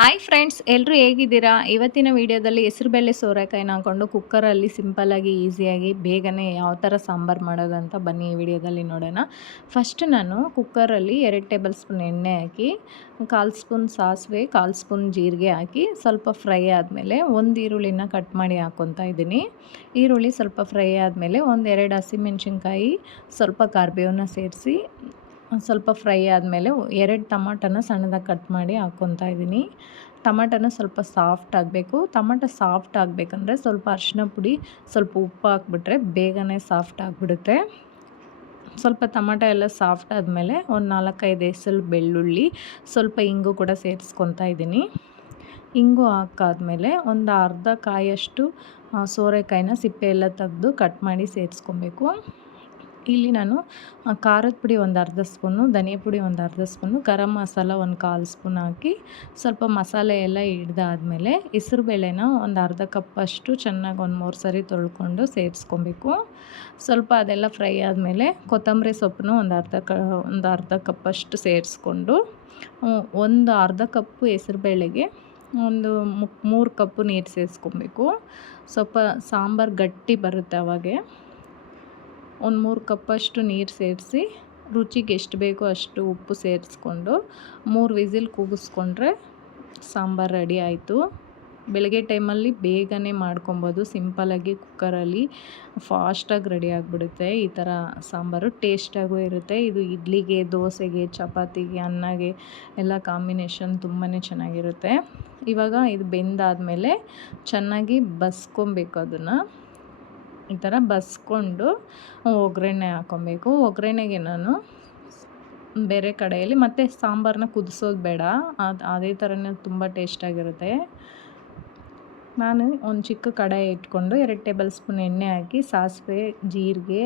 Hi friends, ಎಲ್ಲರೂ ಹೇಗಿದ್ದೀರಾ? ಇವತ್ತಿನ ವಿಡಿಯೋದಲ್ಲಿ ಹೆಸರುಬೇಳೆ ಸೋರೆಕಾಯಿನ ಹಾಕ್ಕೊಂಡು ಕುಕ್ಕರಲ್ಲಿ ಸಿಂಪಲ್ಲಾಗಿ, ಈಸಿಯಾಗಿ, ಬೇಗನೆ ಯಾವ ಥರ ಸಾಂಬಾರು ಮಾಡೋದಂತ ಬನ್ನಿ ಈ ವಿಡಿಯೋದಲ್ಲಿ ನೋಡೋಣ. ಫಸ್ಟ್ ನಾನು ಕುಕ್ಕರಲ್ಲಿ 2 ಟೇಬಲ್ ಸ್ಪೂನ್ ಎಣ್ಣೆ ಹಾಕಿ, 1/4 ಸ್ಪೂನ್ ಸಾಸಿವೆ, 1/4 ಸ್ಪೂನ್ ಜೀರಿಗೆ ಹಾಕಿ ಸ್ವಲ್ಪ ಫ್ರೈ ಆದಮೇಲೆ ಒಂದು ಈರುಳ್ಳಿನ ಕಟ್ ಮಾಡಿ ಹಾಕ್ಕೊತಾ ಇದ್ದೀನಿ. ಈರುಳ್ಳಿ ಸ್ವಲ್ಪ ಫ್ರೈ ಆದಮೇಲೆ 1-2 ಹಸಿಮೆಣ್ಸಿನ್ಕಾಯಿ, ಸ್ವಲ್ಪ ಕರಿಬೇವನ್ನ ಸೇರಿಸಿ ಸ್ವಲ್ಪ ಫ್ರೈ ಆದಮೇಲೆ 2 ಟಮಾಟನ ಸಣ್ಣದಾಗಿ ಕಟ್ ಮಾಡಿ ಹಾಕ್ಕೊತಾ ಇದ್ದೀನಿ. ಟಮಾಟನ ಸ್ವಲ್ಪ ಸಾಫ್ಟ್ ಆಗಬೇಕು. ಟಮಾಟ ಸಾಫ್ಟ್ ಆಗಬೇಕಂದ್ರೆ ಸ್ವಲ್ಪ ಅರಿಶಿನ ಪುಡಿ, ಸ್ವಲ್ಪ ಉಪ್ಪು ಹಾಕ್ಬಿಟ್ರೆ ಬೇಗನೆ ಸಾಫ್ಟ್ ಆಗಿಬಿಡುತ್ತೆ. ಸ್ವಲ್ಪ ಟಮಾಟ ಎಲ್ಲ ಸಾಫ್ಟ್ ಆದಮೇಲೆ ಒಂದು 4-5 ಎಸಳು ಬೆಳ್ಳುಳ್ಳಿ, ಸ್ವಲ್ಪ ಇಂಗು ಕೂಡ ಸೇರಿಸ್ಕೊತಾ ಇದ್ದೀನಿ. ಇಂಗು ಹಾಕಾದ್ಮೇಲೆ ಒಂದು ಅರ್ಧ ಕಾಯಷ್ಟು ಸೋರೆಕಾಯಿನ ಸಿಪ್ಪೆ ಎಲ್ಲ ತೆಗೆದು ಕಟ್ ಮಾಡಿ ಸೇರಿಸ್ಕೊಬೇಕು. ಇಲ್ಲಿ ನಾನು ಖಾರದ ಪುಡಿ ಒಂದು ಅರ್ಧ ಸ್ಪೂನು, ಧನಿಯಾ ಪುಡಿ ಒಂದು ಅರ್ಧ ಸ್ಪೂನು, ಗರಂ ಮಸಾಲ ಒಂದು 1/4 ಸ್ಪೂನ್ ಹಾಕಿ ಸ್ವಲ್ಪ ಮಸಾಲೆ ಎಲ್ಲ ಹಿಡ್ದಾದ್ಮೇಲೆ ಹೆಸರುಬೇಳೆನ ಒಂದು ಅರ್ಧ ಕಪ್ಪಷ್ಟು ಚೆನ್ನಾಗಿ ಒಂದು 3 ಸರಿ ತೊಳ್ಕೊಂಡು ಸೇರಿಸ್ಕೊಬೇಕು. ಸ್ವಲ್ಪ ಅದೆಲ್ಲ ಫ್ರೈ ಆದಮೇಲೆ ಕೊತ್ತಂಬರಿ ಸೊಪ್ಪನ್ನು ಒಂದು ಅರ್ಧ ಕಪ್ಪಷ್ಟು ಸೇರಿಸ್ಕೊಂಡು ಒಂದು ಅರ್ಧ ಕಪ್ಪು ಹೆಸರುಬೇಳೆಗೆ ಒಂದು 3 ಕಪ್ಪು ನೀರು ಸೇರಿಸ್ಕೊಬೇಕು. ಸ್ವಲ್ಪ ಸಾಂಬಾರು ಗಟ್ಟಿ ಬರುತ್ತೆ ಅವಾಗೆ. ಒಂದು 3 ಕಪ್ಪಷ್ಟು ನೀರು ಸೇರಿಸಿ ರುಚಿಗೆ ಎಷ್ಟು ಬೇಕೋ ಅಷ್ಟು ಉಪ್ಪು ಸೇರಿಸ್ಕೊಂಡು 3 ವಿಸಿಲ್ ಕೂಗಿಸ್ಕೊಂಡ್ರೆ ಸಾಂಬಾರು ರೆಡಿ ಆಯಿತು. ಬೆಳಗ್ಗೆ ಟೈಮಲ್ಲಿ ಬೇಗನೆ ಮಾಡ್ಕೊಬೋದು. ಸಿಂಪಲ್ಲಾಗಿ ಕುಕ್ಕರಲ್ಲಿ ಫಾಸ್ಟಾಗಿ ರೆಡಿ ಆಗಿಬಿಡುತ್ತೆ. ಈ ಥರ ಸಾಂಬಾರು ಟೇಸ್ಟಾಗೂ ಇರುತ್ತೆ. ಇದು ಇಡ್ಲಿಗೆ, ದೋಸೆಗೆ, ಚಪಾತಿಗೆ, ಅನ್ನಗೆ ಎಲ್ಲ ಕಾಂಬಿನೇಷನ್ ತುಂಬಾ ಚೆನ್ನಾಗಿರುತ್ತೆ. ಇವಾಗ ಇದು ಬೆಂದಾದಮೇಲೆ ಚೆನ್ನಾಗಿ ಬಸ್ಕೊಬೇಕು. ಅದನ್ನು ಈ ಥರ ಬಸ್ಕೊಂಡು ಒಗ್ಗರಣೆ ಹಾಕ್ಕೊಬೇಕು. ಒಗ್ಗರಣೆಗೆ ನಾನು ಬೇರೆ ಕಡೆಯಲ್ಲಿ ಮತ್ತು ಸಾಂಬಾರನ್ನ ಕುದಿಸೋದು ಬೇಡ, ಅದೇ ಥರನೇ ತುಂಬ ಟೇಸ್ಟಾಗಿರುತ್ತೆ. ನಾನು ಒಂದು ಚಿಕ್ಕ ಕಡಾಯಿ ಇಟ್ಕೊಂಡು 2 ಟೇಬಲ್ ಸ್ಪೂನ್ ಎಣ್ಣೆ ಹಾಕಿ ಸಾಸಿವೆ, ಜೀರಿಗೆ,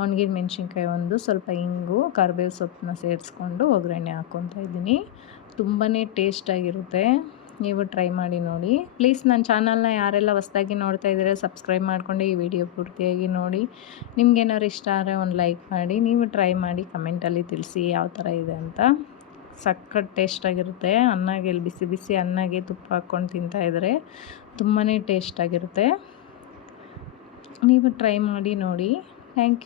ಒಣಗಿದ ಮೆಣಸಿನ್ಕಾಯಿ ಒಂದು, ಸ್ವಲ್ಪ ಇಂಗು, ಕರಿಬೇವು ಸೊಪ್ಪನ್ನ ಸೇರಿಸ್ಕೊಂಡು ಒಗ್ಗರಣೆ ಹಾಕ್ಕೊತಾ ಇದ್ದೀನಿ. ತುಂಬಾ ಟೇಸ್ಟಾಗಿರುತ್ತೆ. ನೀವು ಟ್ರೈ ಮಾಡಿ ನೋಡಿ. ಪ್ಲೀಸ್ ನನ್ನ ಚಾನಲ್ನ ಯಾರೆಲ್ಲ ಹೊಸದಾಗಿ ನೋಡ್ತಾ ಇದ್ದೀರಾ ಸಬ್ಸ್ಕ್ರೈಬ್ ಮಾಡಿಕೊಂಡು ಈ ವಿಡಿಯೋ ಪೂರ್ತಿಯಾಗಿ ನೋಡಿ. ನಿಮ್ಗೇನಾದ್ರು ಇಷ್ಟ ಆದರೆ ಒಂದು ಲೈಕ್ ಮಾಡಿ. ನೀವು ಟ್ರೈ ಮಾಡಿ ಕಮೆಂಟಲ್ಲಿ ತಿಳಿಸಿ ಯಾವ ಥರ ಇದೆ ಅಂತ. ಸಖತ್ ಟೇಸ್ಟಾಗಿರುತ್ತೆ. ಅನ್ನಗೆ ಬಿಸಿ ಬಿಸಿ ಅನ್ನಗೆ ತುಪ್ಪ ಹಾಕ್ಕೊಂಡು ತಿಂತಾಯಿದ್ರೆ ತುಂಬಾ ಟೇಸ್ಟಾಗಿರುತ್ತೆ. ನೀವು ಟ್ರೈ ಮಾಡಿ ನೋಡಿ. Thank you.